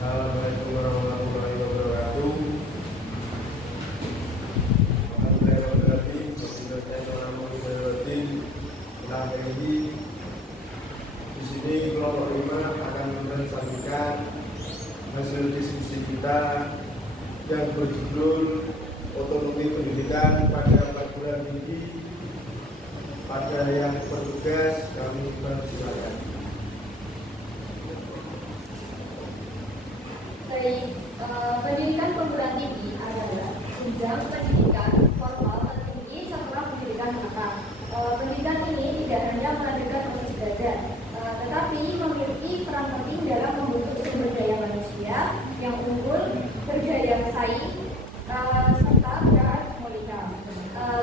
Assalamualaikum warahmatullahi wabarakatuh. Di sini kelompok 5 akan menyampaikan hasil diskusi kita yang berjudul otonomi pendidikan pada perguruan tinggi. Pada yang bertugas kami persilakan. Baik, pendidikan perguruan tinggi adalah jenjang pendidikan formal tertinggi setelah pendidikan menengah. Pendidikan ini tidak hanya melanjutkan proses belajar, tetapi memiliki peran penting dalam membentuk sumber daya manusia yang unggul, berdaya saing, serta bermoral.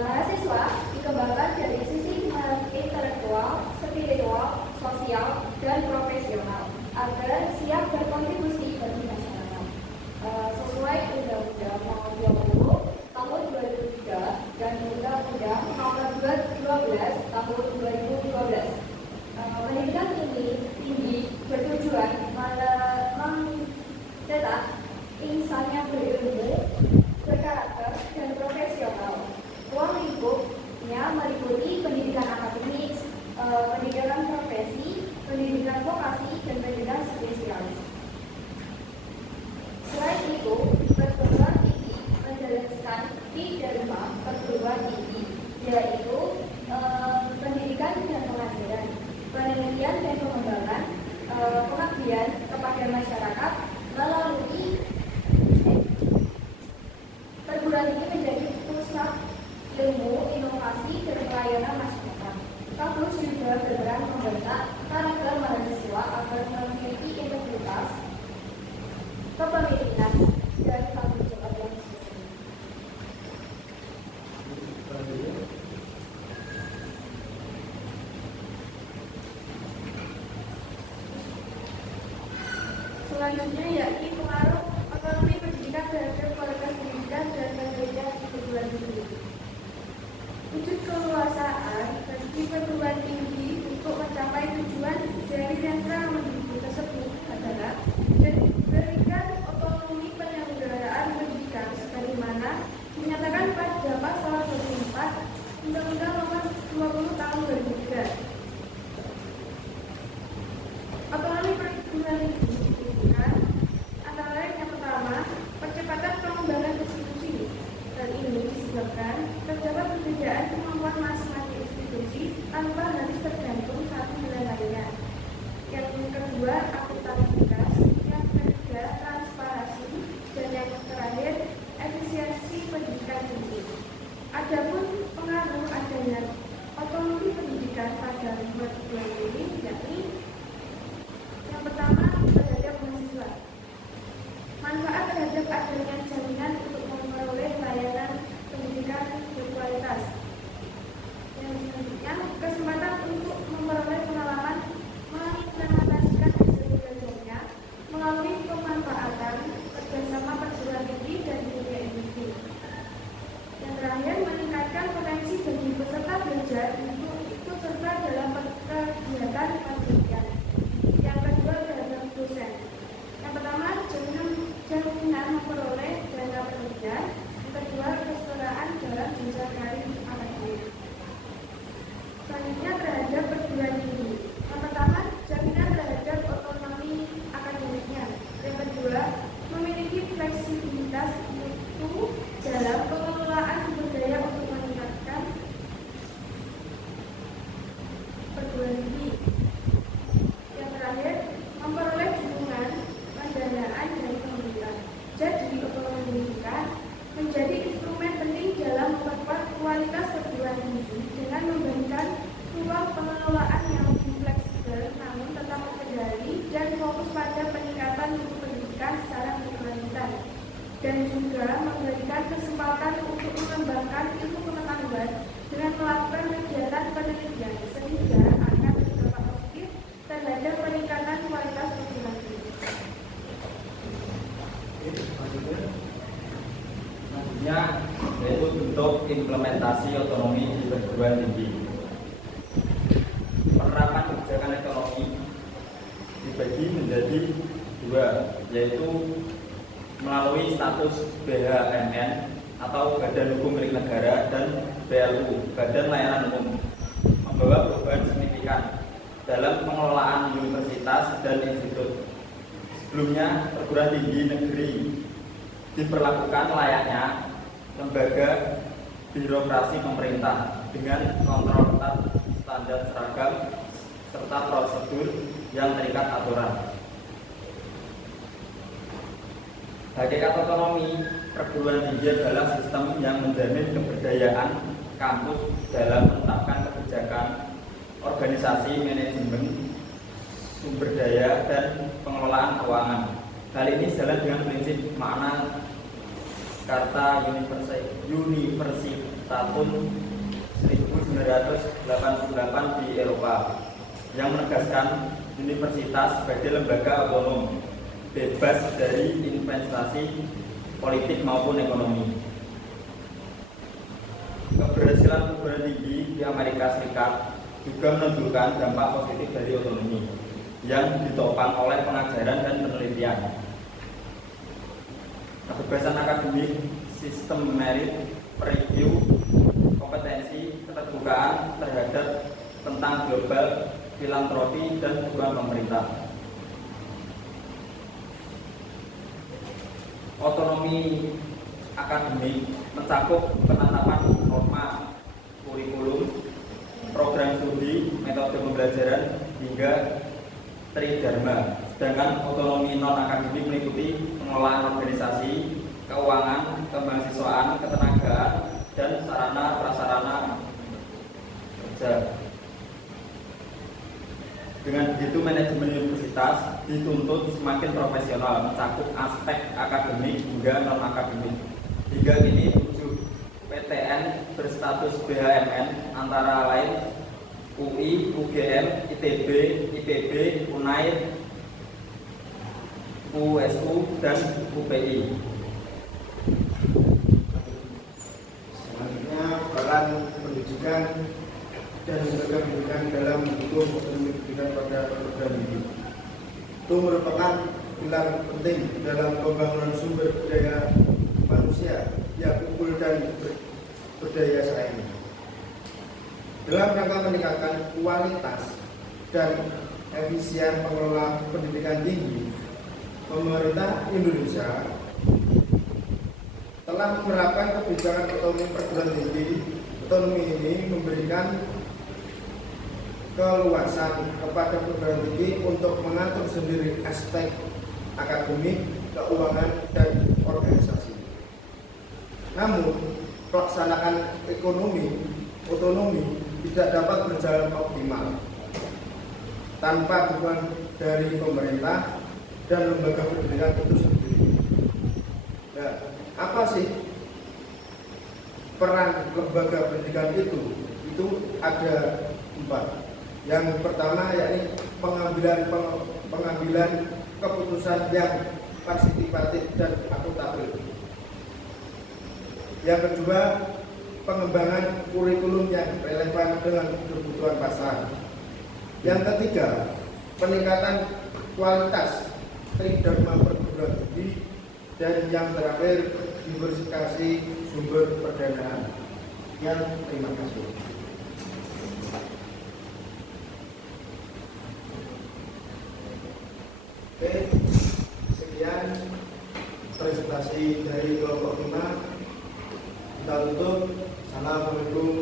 Mahasiswa dikembangkan dari sisi intelektual, spiritual, sosial, dan profesional agar siap berkontribusi bagi masyarakat. Sesuai Undang-Undang Nomor 20 Tahun 2003 dan Undang-Undang Nomor 12 Tahun 2012. Pendidikan tinggi bertujuan mencetak insan yang berilmu, berkarakter, dan profesional. Ruang lingkupnya meliputi pendidikan akademik, pendidikan profesi, pendidikan vokasi, dan pendidikan spesialis. Selain itu, perguruan tinggi menjelaskan 3 perguruan tinggi, yaitu pendidikan dan pengajaran, penelitian dan pengembangan, pengabdian kepada masyarakat. Melalui perguruan tinggi menjadi pusat ilmu, inovasi, dan pelayanan masyarakat. Kampus juga berperan membentuk karakter mahasiswa agar memiliki integritas, kepemimpinan, dan tanggung jawab yang sesuai. Selanjutnya yakni pengaruh otonomi pendidikan terhadap kualitas pendidikan dan pendidikan di perguruan tinggi. Wujud keleluasaan bagi perguruan tinggi untuk mencapai tujuan dari sentra mendikbud tersebut adalah memberikan otonomi penyelenggaraan pendidikan sebagaimana dinyatakan pada pasal 24 Undang-Undang Nomor 20 Tahun 2003. Otonomi perguruan tinggi dibutuhkan antara lain yang pertama, percepatan pengembangan institusi. Hal ini disebabkan terdapat perbedaan kemampuan masing-masing institusi tanpa harus tergantung satu dengan lainnya. Yang kedua, akuntabilitas. Yang ketiga, transparansi. Dan yang terakhir, efisiensi pendidikan tinggi. Adapun pengaruh adanya otonomi pendidikan pada perguruan tinggi yakni yang pertama, terhadap mahasiswa. Manfaat terhadap adanya jaminan untuk memperoleh layanan pendidikan berkualitas. Yang selanjutnya, kesempatan untuk memperoleh pengalaman mengimplementasikan hasil belajarnya melalui pemanfaatan kerjasama perguruan tinggi dan dunia industri. Yang terakhir, meningkatkan potensi bagi peserta belajar untuk ikut serta dalam kegiatan pendidikan. Yang kedua, terhadap dosen. Yang pertama, jaminan memperoleh dana pendidikan. Yang kedua, kesetaraan dalam jenjang karir akademik. Selanjutnya, terhadap perguruan tinggi. Yang pertama, jaminan terhadap otonomi akademiknya. Yang kedua, memiliki fleksibilitas mutu dalam pengelolaan sumber daya untuk meningkatkan perguruan tinggi. Yang terakhir, memperoleh dukungan pendanaan dari pemerintah. Jadi, otonomi pendidikan menjadi instrumen penting dalam memperkuat kualitas perguruan tinggi dengan memberikan ruang pengelolaan yang lebih fleksibel namun tetap terkendali dan fokus pada peningkatan mutu pendidikan secara berkelanjutan, dan juga memberikan kesempatan untuk mengembangkan ilmu pengetahuan dengan melakukan kegiatan penelitian sehingga akan berdampak positif terhadap peningkatan kualitas perguruan tinggi. Selanjutnya yaitu bentuk implementasi otonomi di perguruan tinggi. Penerapan kebijakan ekonomi dibagi menjadi 2, yaitu melalui status BHMN atau Badan Hukum Milik Negara dan BLU, Badan Layanan Umum, membawa perubahan signifikan dalam pengelolaan universitas dan institut. Sebelumnya, perguruan tinggi negeri diperlakukan layaknya lembaga birokrasi pemerintah dengan kontrol ketat, standar seragam, serta prosedur yang terikat aturan. Hakikat otonomi perguruan tinggi adalah sistem yang menjamin keberdayaan kampus dalam menetapkan kebijakan, organisasi, manajemen, sumber daya, dan pengelolaan keuangan. Hal ini sejalan dengan prinsip makna Karta Universitatum 1988 di Eropa yang menegaskan universitas sebagai lembaga otonom, bebas dari investasi politik maupun ekonomi. Keberhasilan perguruan tinggi di Amerika Serikat juga menunjukkan dampak positif dari otonomi yang ditopang oleh pengajaran dan penelitian. Kebebasan akademik, sistem merit, review, kompetensi, keterbukaan terhadap tentang global, filantropi, dan dukungan pemerintah. Otonomi akademik mencakup penetapan norma, kurikulum, program studi, metode pembelajaran, hingga tridharma. Sedangkan otonomi non-akademik meliputi pengelolaan organisasi, keuangan, kemahasiswaan, ketenagaan, dan sarana-prasarana kerja. Dengan begitu, manajemen universitas dituntut semakin profesional, mencakup aspek akademik hingga non-akademik. Hingga kini 7 PTN berstatus BHMN antara lain UI, UGM, ITB, IPB, UNAIR, USU, dan UPI. Selanjutnya, peran pendidikan dan lembaga pendidikan dalam mendukung ekonomi pendidikan pada perguruan tinggi. Itu merupakan pilar penting dalam pembangunan sumber daya manusia yang unggul dan berdaya saing. Dalam rangka meningkatkan kualitas dan efisien pengelola pendidikan tinggi, pemerintah Indonesia telah menerapkan kebijakan otonomi perguruan tinggi. Otonomi ini memberikan keluasan kepada perguruan tinggi untuk mengatur sendiri aspek akademik, keuangan, dan organisasi. Namun, pelaksanaan otonomi tidak dapat berjalan optimal tanpa dukungan dari pemerintah dan lembaga pendidikan itu sendiri. Nah, apa sih peran lembaga pendidikan itu? Itu ada 4. Yang pertama yakni pengambilan keputusan yang partisipatif dan akuntabel. Yang kedua, pengembangan kurikulum yang relevan dengan kebutuhan pasar. Yang ketiga, peningkatan kualitas tridharma perguruan tinggi. Dan yang terakhir, diversifikasi sumber pendanaan. Terima kasih. Oke, sekian presentasi dari kelompok 5. Kita tutup. Assalamualaikum